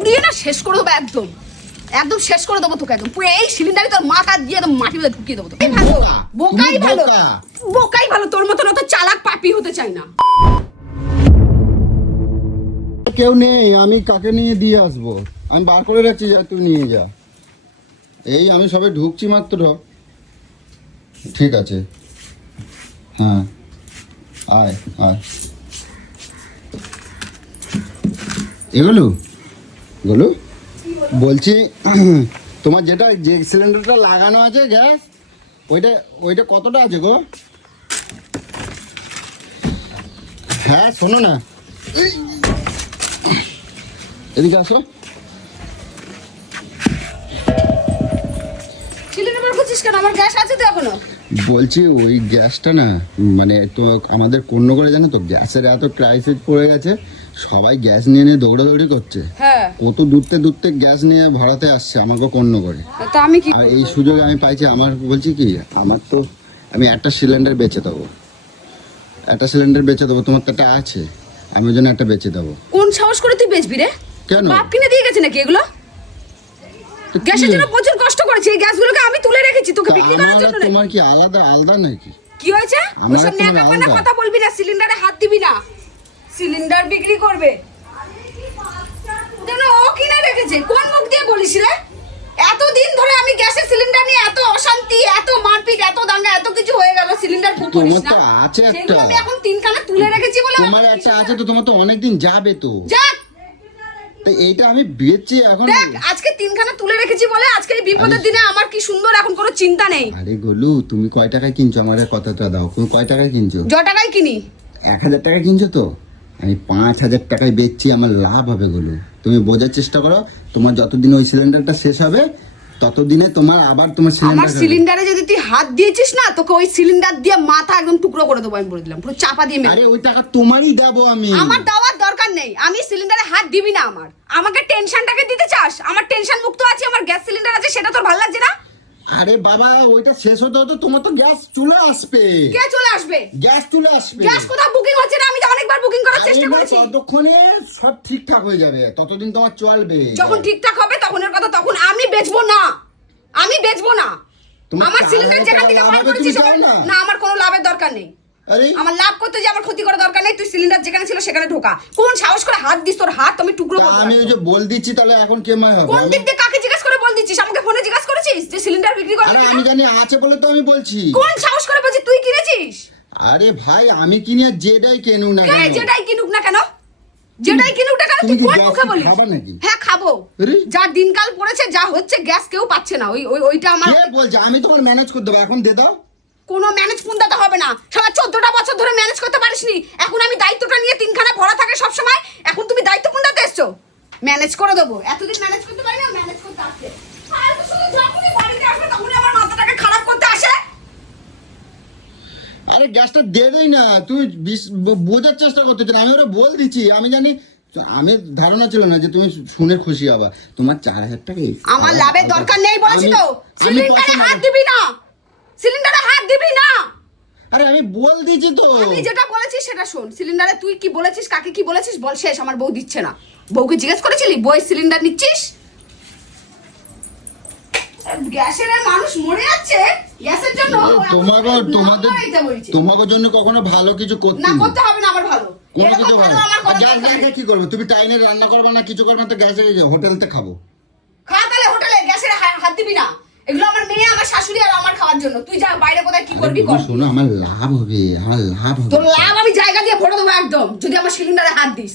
পুড়িয়ে না শেষ করে দেবো একদম, একদম শেষ করে দেবো তোকে, একদম পুরো এই সিলিন্ডারে তোর মাথা দিয়ে একদম মাটিতে ঢুকিয়ে দেবো তোকে। ভালো বোকাই ভালো, বোকাই ভালো, তোর মতন অত চালাক পাপি হতে চাই না। কেউ নেই, আমি কাকে নিয়ে দিয়ে আসবো? আমি বার করে রাখছি, যা তুই নিয়ে যা। এই আমি সবে ঢুকছি মাত্র। ঠিক আছে, হ্যাঁ আয় আয়। এগুলো গুলো বলছি, তোমার যেটা যে সিলিন্ডারটা লাগানো আছে গ্যাস, ওইটা ওইটা কতটা আছে গো? হ্যাঁ শোনো না, এদিকে আসো। সিলিন্ডার করছিস কেন? আমার গ্যাস আছে তো এখনো। বলছি ওই গ্যাসটা না, মানে তো আমাদের কর্ণগড়ে জানো তো গ্যাসের এত ক্রাইসিস পড়ে গেছে, সবাই গ্যাস নিয়ে নিয়ে দৌড়াদৌড়ি করছে। হ্যাঁ, কত দূরতে দূরতে গ্যাস নিয়ে ভরাতে আসছে আমাকে কর্ণগড়ে। তা আমি কি আর এই সুযোগে আমি পাইছি, আমার বলছি কি, আমার তো আমি একটা সিলিন্ডার বেচে দেবো, একটা সিলিন্ডার বেচে দেবো। তোমার তো একটা আছে, আমি ওই জন্য একটা বেচে দেবো। কোন সাহস করে তুই বেচবি রে? কেন? বাপ কিনে দিয়ে গেছে নাকি এগুলো? তো কি? গ্যাসের জন্য প্রচুর কষ্ট করেছি, এই গ্যাসগুলোকে আমি তুলে রেখেছি তোকে তা বিক্রি আমার করার আর জন্য। তোমার কি আলাদা আলাদা নাকি? কি হয়েছে? আমার ওসব আর নিয়ে তোমার কাপানা আলাদা। কথা বলবি না, সিলিন্ডারে হাত দিবি না। সিলিন্ডার বিক্রি করবে যেন ও কিনে রেখেছে। কোন মুখ দিয়ে বলিস রে? এতদিন ধরে আমি গ্যাসের সিলিন্ডার নিয়ে এত অশান্তি, এত মারপিট, এত দাঙ্গা, এত কিছু হয়ে গেল, সিলিন্ডার বুক করিস তোমার না। তো আছে একটা। সেগুলো আমি এখন তিনখানা তুলে রেখেছি বলে তোমার একটা আছে তো, তোমার তো অনেকদিন যাবে তো। যাক, তো এইটা আমি বেচছি এখন। দেখ আজকে তিনখানা তুলে রেখেছি বলে আজকে এই বিপদের দিনে আমার কি সুন্দর, এখন কোনো চিন্তা নেই। আরে গোলু, তুমি কয় টাকায় কিনছো? আমার কথাটা দাও, তুমি কয় টাকায় কিনছো? টাকায় কিনি। 1000 টাকা কিনছো তো, আমি 5000 টাকায় বেচছি, আমার লাভ হবে গোলু। তুমি বোঝার চেষ্টা করো, তোমার যতদিন ওই সিলিন্ডারটা শেষ হবে ততদিনে তোমার আবার তোমার আমার সিলিন্ডার। সিলিন্ডারে যদি তুই হাত দিয়েছিস না, তোকে ওই সিলিন্ডার দিয়ে মাথা একদম টুকরো করে দেবো, আমি বলে দিলাম, পুরো চাপা দিয়ে মেরে আরে দেবো। ওই টাকা তোমারই দেবো আমি। আমার দেওয়ার দরকার নেই, আমি সিলিন্ডারে হাত দিবি না। আমাকে টেনশনটাকে দিতে চাস? আমার টেনশন মুক্ত আছে, আমার গ্যাস সিলিন্ডার আছে, সেটা তোর ভালো লাগছে না? আরে বাবা, ওইটা শেষ হতে হতে তোমার তো গ্যাস চলে আসবে। কে চলে আসবে? গ্যাস চলে আসবে। গ্যাস কোথাও বুকিং হচ্ছে না? আমি তো অনেকবার বুকিং করার চেষ্টা করেছি। ততক্ষণে সব ঠিকঠাক হয়ে যাবে, ততদিন তোমার চলবে। যখন ঠিকঠাক হবে তখনের কথা তখন। আমি বেচবো না, আমি বেচবো না। তোমার আমার সিলিন্ডার টাকা যেখান থেকে লাভ বার হবে, করেছিস তুমি চাও না? না, আমার কোনো লাভের দরকার নেই। আরে আমার লাভ করতে যে আমার ক্ষতি করার দরকার নেই। তুই সিলিন্ডার যেখানে ছিল সেখানে ঢোকা। কোন সাহস করে হাত দিস? তোর হাত আমি টুকরো তা করে আমি দেবো। ওই যে বল দিচ্ছি, তাহলে এখন কেমন হবে? কোন দিক দিয়ে কাকে জিজ্ঞাসা করে বল দিচ্ছিস? আমাকে ফোনে জিজ্ঞাসা করেছিস যে সিলিন্ডার বিক্রি করবি আরে কিনা? আমি জানি আছে বলে তো আমি বলছি। কোন সাহস করে বলছিস তুই কিনেছিস? আরে ভাই, আমি কিনে যেটাই কেনুক না কে কেন। যেটাই কিনুক না কেন, যেটাই কিনুক না কেন, তুমি তুই কি কোন গ্যাস মুখে বলিস? খাবা নাকি? হ্যাঁ খাবো। আরে? যা দিনকাল পড়েছে, যা হচ্ছে, গ্যাস কেউ পাচ্ছে না। ওইটা আমার কে বলছে? আমি তোমার ম্যানেজ করে দেবো, এখন দিয়ে দাও। কোনো ম্যানেজ পুন্দাতে হবে না। সবাই 14টা বছর ধরে ম্যানেজ করতে পারিসনি, এখন আমি দায়িত্বটা নিয়ে তিনখানা ভরা থাকে সব সময়, এখন তুমি দায়িত্ব পুন্দাতে এসছো। ম্যানেজ করে দেবো, এতদিন ম্যানেজ করতে পারি না, ম্যানেজ করতে আসছে। ফালতু শুধু যখনই বাড়িতে আসবে তখনই আমার মাথাটাকে খারাপ করতে আসে। আরে গ্যাসটা দিয়ে দেই না, তুমি বোঝার চেষ্টা করতে চাও। আমি ওরা বল দিচ্ছি, আমি জানি। আমি ধারণা ছিল না যে তুমি শুনে খুশি হবা। তোমার 4000 টাকা আমার লাভের দরকার নেই বলেছি তো। আমি সিলিন্ডারে পছন্দ হাত করি। দিবি না, সিলিন্ডারে হাত দিবি না। আরে আমি বল দিচ্ছি তো। আমি যেটা বলেছি সেটা শোন। সিলিন্ডারে তুই কি বলেছিস, কাকে কি বলেছিস বল। শেষ। আমার বউ দিচ্ছে না। বউকে জিজ্ঞেস করেছিলি বই সিলিন্ডার নিচ্ছিস? গ্যাসের মানুষ মরে যাচ্ছে গ্যাসের জন্য। তোমাকে জন্য কখনো ভালো কিছু করতে না, নেই। করতে হবে না আমার ভালো। কোনো এরকম কিছু ভালো ভালো। আমার করার গ্যাস দরকার নেই। দিয়ে কি করবে? তুমি টাইনে রান্না করবে না, কিছু করবে না, তো গ্যাসে হোটেলতে খাবো। খা তাহলে হোটেলে, গ্যাসের হাত দিবি না। এগুলো আমার মেয়ে, আমার শাশুড়ি আর আমার খাওয়ার জন্য। তুই যা বাইরে কোথায় কি করবি কর। শোনো, আমার লাভ হবে, আমার লাভ হবে। তোর লাভ আমি জায়গা দিয়ে ভরে দেবো একদম, যদি আমার সিলিন্ডারে হাত দিস।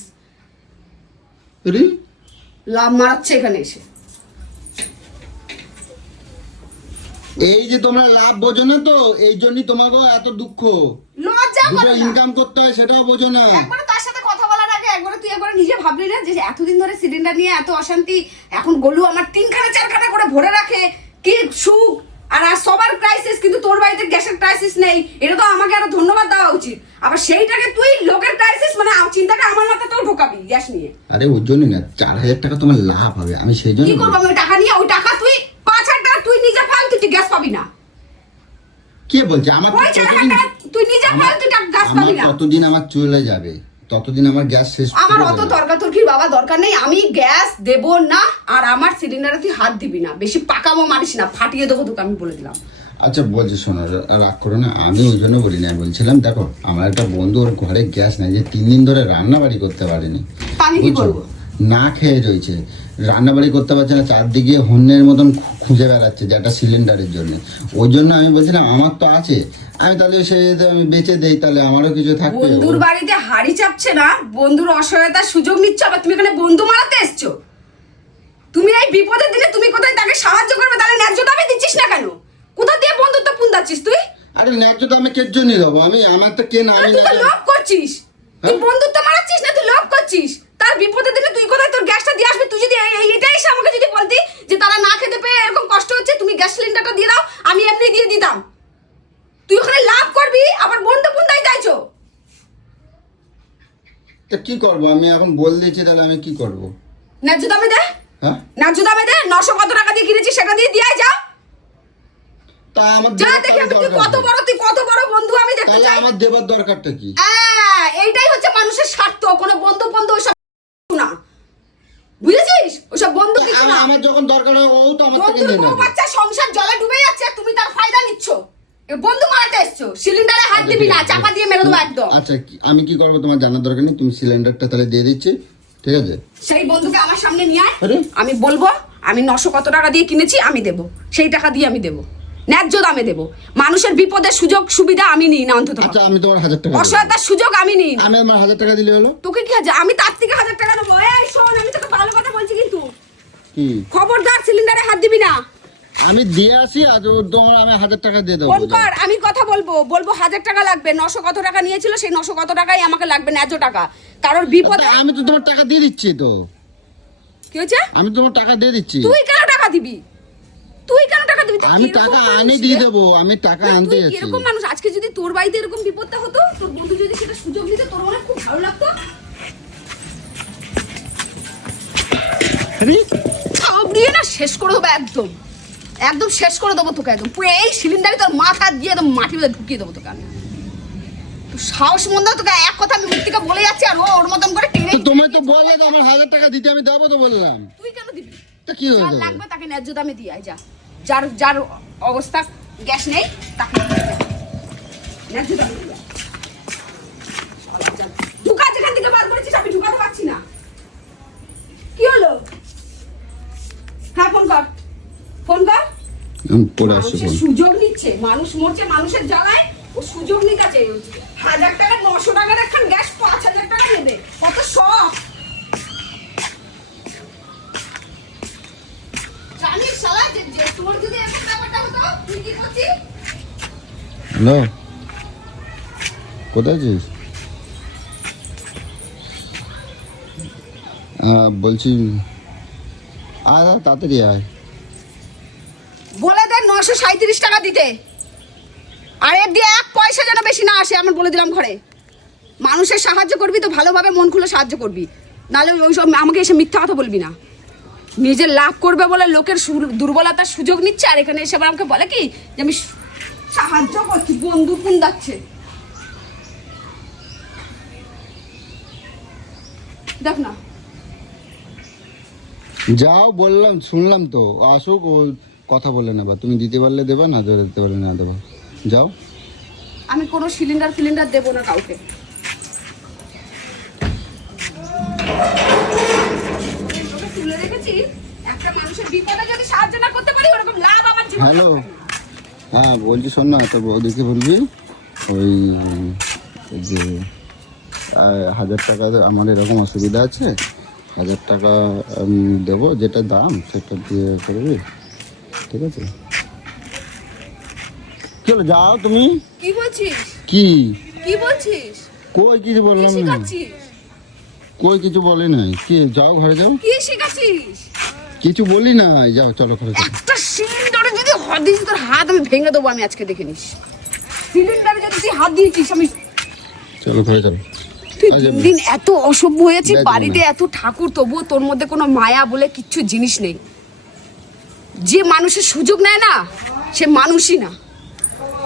আরে লাভ মারাচ্ছে এখানে এসে। এই যে তোমরা লাভ বোঝো না তো, এই জন্যই তোমাকে এত দুঃখ। লজ্জা করে না? ইনকাম করতে হয় সেটাও বোঝো না। একবার তার সাথে কথা বলার আগে তুই একবার নিজে ভাবলি না যে এতদিন ধরে সিলিন্ডার নিয়ে এত অশান্তি, এখন গোলু আমার 3খানা 4খানা করে ভরে রাখে, কি সুখ। আর সবার ক্রাইসিস, কিন্তু তোর বাড়িতে গ্যাসের ক্রাইসিস নেই। এটা তো আমাকে আরো ধন্যবাদ দেওয়া উচিত। আবার সেইটাকে তুই লোকের ক্রাইসিস মানে চিন্তাটা আমার মাথায় তোর ঢোকাবি গ্যাস নিয়ে। আরে ওর জন্যই না, 4000 টাকা তোমার লাভ হবে, আমি সেই জন্য। কি করবো আমি ওই টাকা নিয়ে? ওই টাকা তুই 5000 টাকা তুই নিজে ফাল, তুই গ্যাস পাবি না। কে বলছে? আমার ওই 4000 টাকা তুই নিজে ফাল, তুই গ্যাস পাবি না। কতদিন আমার চলে যাবে, ততদিন আমার গ্যাস শেষ আমার করে অত দেবে। তর্কাতর্কির বাবা দরকার নেই, আমি গ্যাস দেব না। আর আমার সিলিন্ডারে তুই হাত দিবি না, বেশি পাকামো মারিস না, ফাটিয়ে দেবো তোকে, আমি বলে দিলাম। আচ্ছা বলছি শোনো, রাগ করো না, আমি ওই জন্য বলি না, বলছিলাম দেখো আমার একটা বন্ধু, ওর ঘরে গ্যাস নাই, যে 3 দিন ধরে রান্না বাড়ি করতে পারেনি, আমি কি বুঝছো? করবো? না খেয়ে রয়েছে, রান্না বাড়ি করতে পারছে না, চারদিকে হন্যের মতন খুঁজে বেড়াচ্ছে যে একটা সিলিন্ডারের জন্য। ওই জন্য আমি বলছিলাম আমার তো আছে, আমি তাহলে সে যদি আমি বেঁচে দেই তাহলে আমারও কিছু থাকবে। বন্ধুর বাড়িতে হাড়ি চাপছে না, বন্ধুর অসহায়তার সুযোগ নিচ্ছ, আবার তুমি এখানে বন্ধু মারাতে এসছো। তুমি এই বিপদের দিনে তুমি কোথায় তাকে সাহায্য করবে, তাহলে ন্যায্য দামে দিচ্ছিস না কেন? কোথা দিয়ে বন্ধুত্ব পুন্দাচ্ছিস তুই? আরে ন্যায্য তো আমি কের জন্য দেবো, আমি আমার তো কেন আমি তুই তো না। লোভ করছিস, তুই বন্ধুত্ব মারাচ্ছিস না, তুই লোভ করছিস। তার বিপদের দিনে তুই কোথায় তোর গ্যাসটা দিয়ে আসবে? তুই যদি এটাই এসে আমাকে যদি বলতি যে তারা না খেতে পেয়ে এরকম কষ্ট হচ্ছে, তুমি গ্যাস সিলিন্ডারটা দিয়ে দাও, আমি এমনি দিয়ে দিতাম। তুই ওখানে লাভ করবি, আবার বন্ধু পুন্দাই চাইছো। তা কি করবো আমি এখন বল দিয়েছি, তাহলে আমি কি করব? ন্যায্য দামে দে, হ্যাঁ ন্যায্য দামে দে। 900 কত টাকা দিয়ে কিনেছিস সেটা দিয়ে যা। তা আমার যা দেবার দেখি তাহলে তুই দরকার তুই কি? কত বড় বন্ধু আমি দেখতে তাহলে চাই। আমার দেবার দরকারটা কি? এইটাই হচ্ছে মানুষের স্বার্থ, কোনো বন্ধু বন্ধু ওসব না, বুঝেছিস? ওসব বন্ধু কিছু না। আমার যখন দরকার হয় ও তো আমার থেকে বন্ধুর নিয়ে বউ নেবে। বাচ্চা সংসার জলে ডুবে যাচ্ছে, তুমি তার ফায়দা নিচ্ছ। এ বন্ধু মারাতে এসছো, সিলিন্ডারে হাত দিবি না, চাপা দিয়ে মেরে দেবো একদম। আচ্ছা আমি কি করবো তোমার জানার দরকার নেই, তুমি সিলিন্ডারটা তাহলে দিয়ে দিচ্ছি, ঠিক আছে? সেই বন্ধুকে আমার সামনে নিয়ে আয়, আরে? আমি বলবো আমি 900 কত টাকা দিয়ে কিনেছি, আমি দেবো, সেই টাকা দিয়ে আমি দেবো, ন্যায্য দামে দেবো। মানুষের বিপদের সুযোগ সুবিধা আমি নিই না, অন্তত আচ্ছা আমি তোমার 1000 টাকা দেবো। অসহায়তার সুযোগ আমি নিই না। আমি আমার 1000 টাকা দিলে হলো। তোকে কি আছে? আমি তার থেকে 1000 টাকা দেবো। এই শোন, আমি তোকে ভালো কথা বলছি, কিন্তু কি? খবরদার সিলিন্ডারে হাত দিবি না। আমি দিয়ে আসি, আর তোমার আমি 1000 টাকা দিয়ে দেবো। ফোন কর, আমি কথা বলবো 1000 টাকা লাগবে। 900 কত টাকা নিয়েছিল, সেই 900 কত টাকাই আমাকে লাগবে, ন্যায্য টাকা। কারোর বিপদে তা আমি তো তোমার টাকা দিয়ে দিচ্ছি তো। কি হয়েছে? আমি তোমার টাকা দিয়ে দিচ্ছি। তুই কেন টাকা দিবি? তুই কেন টাকা দিবি? তুই আমি কিরকম টাকা মানুষ আনি রে? দিয়ে দেবো, আমি টাকা না, আনতে তুই যাচ্ছি। কিরকম মানুষ? আজকে যদি তোর বাড়িতে এরকম বিপদটা হতো, তোর বন্ধু যদি সেটা সুযোগ নিত, তোর মনে হয় খুব ভালো লাগতো। আরে সব দিয়ে না শেষ করে দেবো, একদম একদম শেষ করে দেবো তোকে, একদম পুরো এই সিলিন্ডারে তোর মাথা দিয়ে একদম মাটির মধ্যে ঢুকিয়ে দেবো তোকে আমি। তো সাহস মন্দ, তোকে এক কথা আমি মৃত্তিকা বলে যাচ্ছি, আর ও ওর মতন করে টেনে। তো তোমায় তো বললে তো আমার 1000 টাকা দিতে, আমি দেবো তো বললাম। তুই কেন দিবি? তা কি যার হয়েছে? লাগবে তাকে ন্যায্য দামে দিয়ে আয়, যা। যার যার অবস্থা গ্যাস নেই তাকে ন্যায্য দামে দিয়ে আয়। ঢুকা, যেখান থেকে বার করেছিস আমি ঢুকাতে পারছি না। কি হলো? হ্যাঁ ফোন কর, ফোন কর। আমি পরে আসছি মানুষের ফোন। সুযোগ নিচ্ছে, মানুষ মরছে মানুষের জ্বালায়, ও সুযোগ নিচ্ছে। 1000 টাকা 900 টাকার একখান গ্যাস 5000 টাকা নেবে, কত শখ। জানিস শালা, যে তোর যদি এরকম ব্যাপারটা হতো, তুই কি করছিস? হ্যালো, কোথায় আছিস? বলছি আয় তাড়াতাড়ি আয়। বলে দেন 937 টাকা দিতে, আর এর দিয়ে 1 পয়সা যেন বেশি না আসে, আমি বলে দিলাম ঘরে। মানুষের সাহায্য করবি তো ভালোভাবে মন খুলে সাহায্য করবি, নাহলে ওইসব আমাকে এসে মিথ্যা কথা বলবি না। নিজের লাভ করবে বলে লোকের দুর্বলতার সুযোগ নিচ্ছে, আর এখানে এসে আবার আমাকে বলে কি যে আমি সাহায্য করছি, বন্ধু কোন যাচ্ছে। দেখ না, যাও বললাম, শুনলাম তো, আসুক, ও কথা বলে নেবা, তুমি দিতে পারলে দেবা, না দিতে পারলে না দেবা, যাও। আমি কোনো সিলিন্ডার দেবো না কাউকে। তুলে রেখেছি, একটা মানুষের বিপদে যদি সাহায্য না করতে পারি, ওরকম লাভ আমার জীবনে। হ্যালো, হ্যাঁ বলছি শোন না, তো বৌদিকে বলবি ওই যে 1000 টাকা আমার এরকম অসুবিধা আছে, 1000 টাকা আমি দেবো, যেটা দাম সেটা দিয়ে করবি, ঠিক আছে? কি হলো, যাও তুমি। কি বলছিস? কি কি বলছিস? কই কিছু কি বললাম না, শিখাচ্ছিস? কই কিছু বলি নাই। কি যাও ঘরে যাও, কি শিখাচ্ছিস? কিছু বলি না, যাও চলো ঘরে চলো। একটা সিলিন্ডারে যদি হাত দিয়েছিস, তোর হাত আমি ভেঙে দেবো, আমি আজকে দেখে নিস। সিলিন্ডারে যদি তুই হাত দিয়েছিস, আমি চলো ঘরে চলো। তুই আজ দিন আমি- দিন এত অসভ্য হয়েছিস, যাই বাড়িতে না। এত ঠাকুর, তবুও তোর মধ্যে কোনো মায়া বলে কিচ্ছু জিনিস নেই। যে মানুষের সুযোগ নেয় না, সে মানুষই না।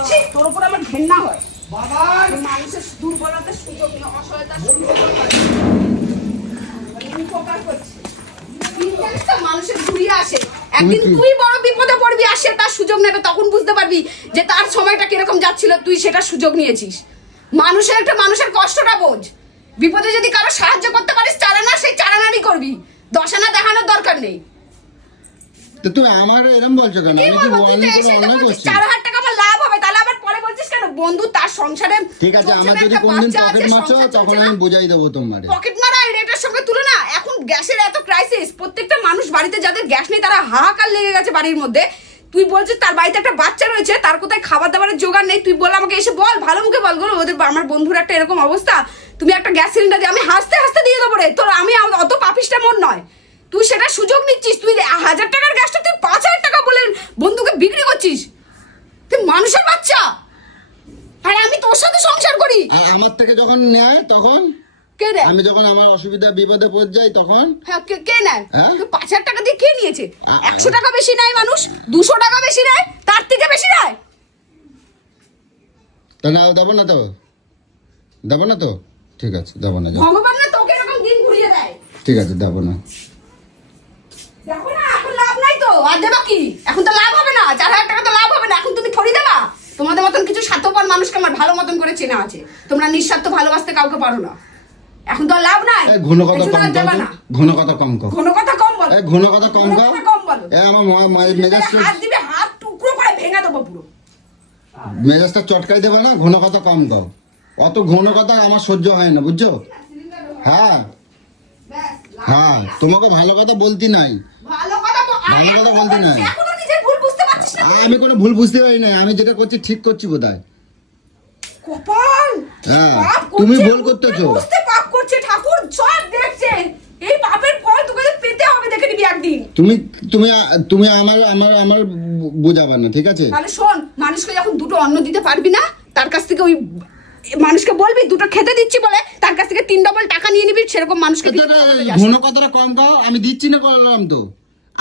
ছি, তোর উপর আমার ঘেন্না হয়। বাবা মানুষের দুর্বলতার সুযোগ নিয়ে অসহায়তার সুযোগ উপকার করছে। ইন্টারেস্টটা মানুষের ঘুরিয়ে আসে, একদিন তুই বড় বিপদে পড়বি, আর সে তার সুযোগ নেবে, তখন বুঝতে পারবি যে তার সময়টা কিরকম যাচ্ছিল, তুই সেটা সুযোগ নিয়েছিস। মানুষের কষ্টটা বোঝ। বিপদে যদি কারো সাহায্য করতে পারিস, চারানা সেই চারানারই করবি, দশানা দেখানোর দরকার নেই। তো তুমি আমার এরকম বলছো কেন? আমি কি অন্যায় করছি? 4,000 টাকা আমার লাভ হবে, তাহলে আবার পরে বলছিস কেন? বন্ধু তার সংসারে ঠিক আছে, আমার যদি কোনদিন পকেট মারছো তখন আমি বুঝাই দেবো তোমারে। পকেট মারা এই রেটের সঙ্গে তুলে না। এখন গ্যাসের এত ক্রাইসিস, প্রত্যেকটা মানুষ বাড়িতে যাদের গ্যাস নেই তারা হাহাকার লেগে গেছে বাড়ির মধ্যে। তুই বলছিস তার বাড়িতে একটা বাচ্চা রয়েছে, তার কোথায় খাবার দাবারের জোগাড় নেই, তুই বল আমাকে এসে বল, ভালো মুখে বল, বলো ওদের আমার বন্ধুর একটা এরকম অবস্থা, তুমি একটা গ্যাস সিলিন্ডার দিয়ে, আমি হাসতে হাসতে দিয়ে দেবো রে। তোর আমি অত পাপিষ্টা মন নয়, তুই সেটা সুযোগ নিচ্ছিস। তুই 1,000 টাকার গ্যাসটা তুই 5,000 টাকা বলে বন্ধুকে বিক্রি করছিস। তুই মানুষের বাচ্চা, আর আমি তোর সাথে সংসার করি। আর আমার থেকে যখন নেয় তখন কে নেয়? আমি যখন আমার অসুবিধা বিপদে পড়ে যাই তখন হ্যাঁ, কে নেয়? হ্যাঁ? 5,000 টাকা দিয়ে কে নিয়েছে? 100 টাকা বেশি নেয় মানুষ, 200 টাকা বেশি নেয়, তার থেকে বেশি নেয়। তা না দেবো না তো, দেবো না তো, ঠিক আছে দেবো না, যাও। ভগবান না তোকে এরকম দিন ঘুরিয়ে দেয়। ঠিক আছে দেবো না। দেখো না, এখন লাভ নাই তো, আর দেবা কি? এখন তো লাভ হবে না, 4,000 টাকা তো লাভ হবে না, এখন তুমি থরি দেবা? তোমাদের মতন কিছু স্বার্থপর মানুষকে আমার ভালো মতন করে চেনা আছে, তোমরা নিঃস্বার্থ ভালোবাসতে কাউকে পারো না। এখন তো আর লাভ নাই। এই ঘন কথা কিছু কম আর দেবা কও, না। ঘন কথা কম কও, ঘন কথা কম বলো। এই ঘন কথা কম কও, কম বলো। এই আমার মেজাজ হাত দিবে, হাত টুকরো করে ভেঙে দেবো পুরো। মেজাজটা চটকাই দেবে না, ঘন কথা কম কও। অত ঘন কথা আমার সহ্য হয় না, বুঝছো? হ্যাঁ হ্যাঁ, তোমাকে ভালো কথা বলতি নাই, ভালো কথা ভালো কথা বলতে নাই। এখনো নিজের ভুল বুঝতে পারছিস না? আমি কোনো ভুল বুঝতে পারি না, আমি যেটা করছি ঠিক করছি বোধহয়। কপাল, হ্যাঁ, পাপ তুমি করছে, ভুল করতেছো। বুঝতে পাপ করছে, ঠাকুর সব দেখছে। এই পাপের ফল তোকে পেতে হবে, দেখে নিবি একদিন। তুমি তুমি তুমি আমার আমার আমার বোঝাবা না, ঠিক আছে? তাহলে শোন, মানুষকে যখন দুটো অন্ন দিতে পারবি না, তার কাছ থেকে ওই মানুষকে বলবি দুটো খেতে দিচ্ছি বলে, তার কাছ থেকে 3 ডবল টাকা নিয়ে নিবি, সেরকম মানুষকে দিতে হবে না। ঘন কথাটা কম কও, আমি দিচ্ছি না বললাম তো,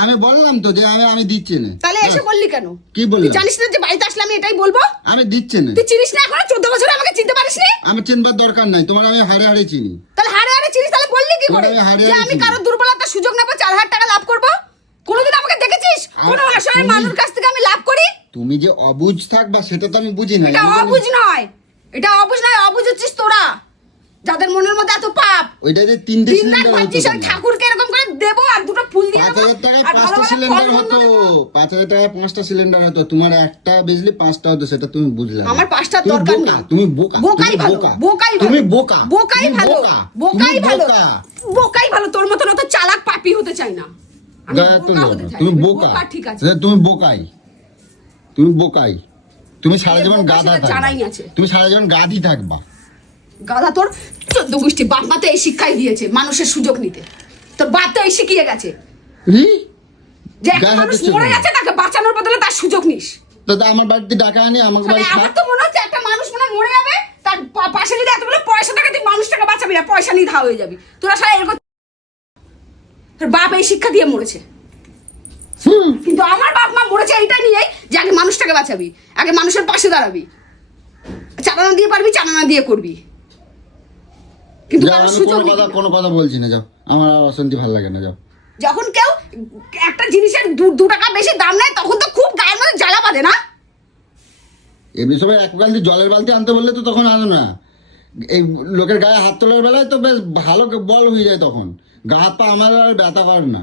আমি বললাম তো যে আমি দিচ্ছি না। তাহলে এসে বললি কেন? কি বললি? তুই জানিস না যে বাড়িতে আসলে আমি এটাই বলবো? আমি দিচ্ছি না। তুই চিনিস না এখনো 14 বছরে আমাকে চিনতে পারিস নি? আমি চিনবার দরকার নাই, তোমার আমি হাড়ে হাড়ে চিনি। তাহলে হারে হারে চিনিস, তাহলে বললি কি করে আমি হারে যে হারে আমি চিনি। কারোর দুর্বলতার সুযোগ নেব, 4,000 টাকা লাভ করব? কোনোদিন আমাকে দেখেছিস কোনো অসহায় মানুষের কাছ থেকে আমি লাভ করি? তুমি যে অবুঝ থাকবা সেটা তো আমি বুঝি না। এটা অবুঝ নয়, এটা অবুঝ নয়, অবুঝ হচ্ছিস তোরা, যাদের মনের মধ্যে এত পাপ। ওইটা যে 3টে দিন রাত সিলিন্ডার হতো, ভাবছিস আর ঠাকুরকে এরকম করে দেবো আর দুটো ফুল দিয়ে দেবো 5,000 টাকায় আর ভালো 5টা ভালো সিলিন্ডার ফল হতো, দেবো। 5,000 টাকায় 5টা সিলিন্ডার হতো, তোমার একটা বিজলি 5টা হতো, সেটা তুমি বুঝলে না। আমার 5টার তুমি দরকার বোকা, নেই। তুমি বোকা, বোকাই তুমি ভালো, বোকা, বোকাই ভালো, তুমি বোকা, বোকাই তুমি ভালো, বোকা, বোকাই তুমি ভালো, বোকা। বোকাই ভালো। তোর মতন অত চালাক পাপী হতে চাই না আমি, গায়ে হাত বোকা তুলবে হতে না, চাই। তুমি আমি বোকা, ঠিক আছে। তুমি বোকাই, তুমি বোকাই, তুমি সারা জীবন বোকা গাধা সেটা জানাই থাকবা, আছে। তুমি সারা জীবন গাধি থাকবা। গাধা তোর 14 গোষ্ঠী বাপ মা তো এই শিক্ষাই দিয়েছে মানুষের সুযোগ নিতে, তোর বাপ তো এই শিখিয়ে গেছে রি যে একটা গায়ে মানুষ হাতে মরে ছিল। গেছে, তাকে বাঁচানোর বদলে তার সুযোগ নিস। তো আমার বাড়িতে ডাকা আনি, আমাকে তাহলে বাড়ি আমার তো মনে হচ্ছে একটা মানুষ মনে হয় মরে যাবে, তার পাশে যদি এতগুলো পয়সা থাকে, তুই মানুষটাকে বাঁচাবি না, পয়সা নিয়ে ধা হয়ে যাবি। তোরা সারা এরকম, তোর বাপ এই শিক্ষা দিয়ে মরেছে। কিন্তু আমার বাপ মা মরেছে এইটা নিয়েই যে আগে মানুষটাকে বাঁচাবি, আগে মানুষের পাশে দাঁড়াবি, চালানা দিয়ে পারবি, চালানা দিয়ে করবি, কিন্তু যাও, কারোর আমি সুযোগ নিবি না। কোনো কথা বলছি না, যাও, আমার আর অশান্তি ভালো লাগে না, যাও। যখন কেউ একটা জিনিসের 2 টাকা বেশি দাম নেয়, তখন তো খুব গায়ের মধ্যে জ্বালা বাঁধে না? এমনি সময় এক বালতি জলের বালতি আনতে বললে তো তখন আনো না, এই লোকের গায়ে হাত তোলার বেলায় তো বেশ ভালো বল হয়ে যায়, তখন গা হাত পা আমার আর ব্যথা করে না।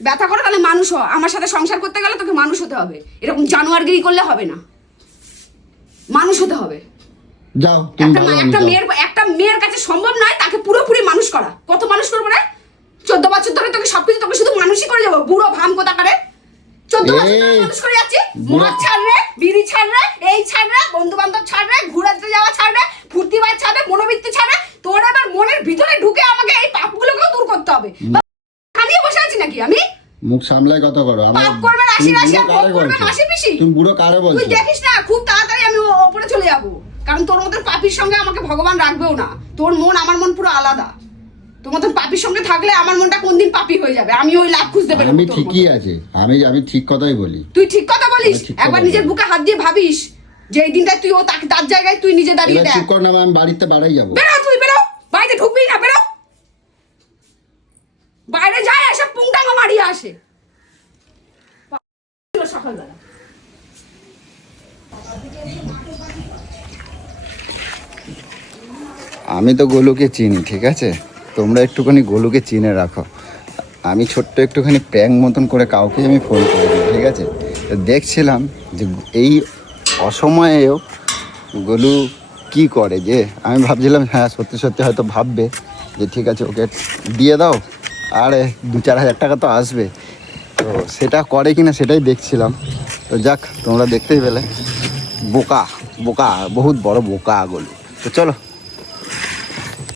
ব্যথা করে তাহলে মানুষ হ। আমার সাথে সংসার করতে গেলে তোকে মানুষ হতে হবে, এরকম জানোয়ারগিরি করলে হবে না, মানুষ হতে হবে। যাও, তুমি ভালো আমি যাও। একটা মেয়ের কাছে সম্ভব নয় তাকে পুরোপুরি মানুষ করা। কত মানুষ করবো রে? 14 বছর ধরে তোকে সবকিছু, তোকে শুধু মানুষই করে যাবো, বুড়ো ভাম কোথাকারে। 14 বছর ধরে মানুষ করে যাচ্ছি, মদ ছাড় রে, বিড়ি ছাড় রে, এই ছাড় রে, বন্ধু বান্ধব ছাড় রে, ঘুরাতে যাওয়া ছাড় রে, ফুর্তিবাজ ছাড় রে, মনোবৃত্তি ছাড় রে। তোর এবার মনের ভিতরে ঢুকে আমাকে এই পাপগুলোকেও দূর করতে হবে। খালিয়ে বসে আছি নাকি আমি? মুখ সামলায় কথা করো। পাপ করবে রাশি রাশি, আর ভোগ করবে মাসি পিসি। তুমি বুড়ো কারে বলছো? তুই দেখিস না, খুব তাড়াতাড়ি আমি ওপরে চলে যাব, কারণ তোর মতন পাপির সঙ্গে আমাকে ভগবান রাখবেও না। তোর মন আমার মন পুরো আলাদা। তোর মতন পাপির সঙ্গে থাকলে আমার মনটা কোনদিন পাপি হয়ে যাবে, আমি ওই লাভ খুঁজতে পারবো। আমি ঠিকই আছে, আমি ঠিক কথাই বলি। তুই ঠিক কথা বলিস, আমি ঠিক একবার কথা নিজের বলি। বুকে হাত দিয়ে ভাবিস যে এই দিনটা তুই তার জায়গায় তুই নিজে দাঁড়িয়ে এবার দেখ। চুপ কর না, আমি বাড়িতে বাড়াই যাবো। বেরো, তুই বেরো, বাড়িতে ঢুকবি না, বেরো। বাইরে যায় এসে পুংটাঙ্গা মারিয়ে আসে সকালবেলা। আমি তো গোলুকে চিনি, ঠিক আছে, তোমরা একটুখানি গোলুকে চিনে রাখো। আমি ছোট্ট একটুখানি প্র্যাঙ্ক মতন করে কাউকে আমি ফোন করে দিই, ঠিক আছে। তো দেখছিলাম যে এই অসময়েও গোলু কি করে, যে আমি ভাবছিলাম হ্যাঁ সত্যি সত্যি হয়তো ভাববে যে ঠিক আছে ওকে দিয়ে দাও, আর 2-4 হাজার টাকা তো আসবে। তো সেটা করে কি না সেটাই দেখছিলাম। তো যাক, তোমরা দেখতেই পেলে, বোকা বোকা, বহুত বড় বোকা গোলু। তো চলো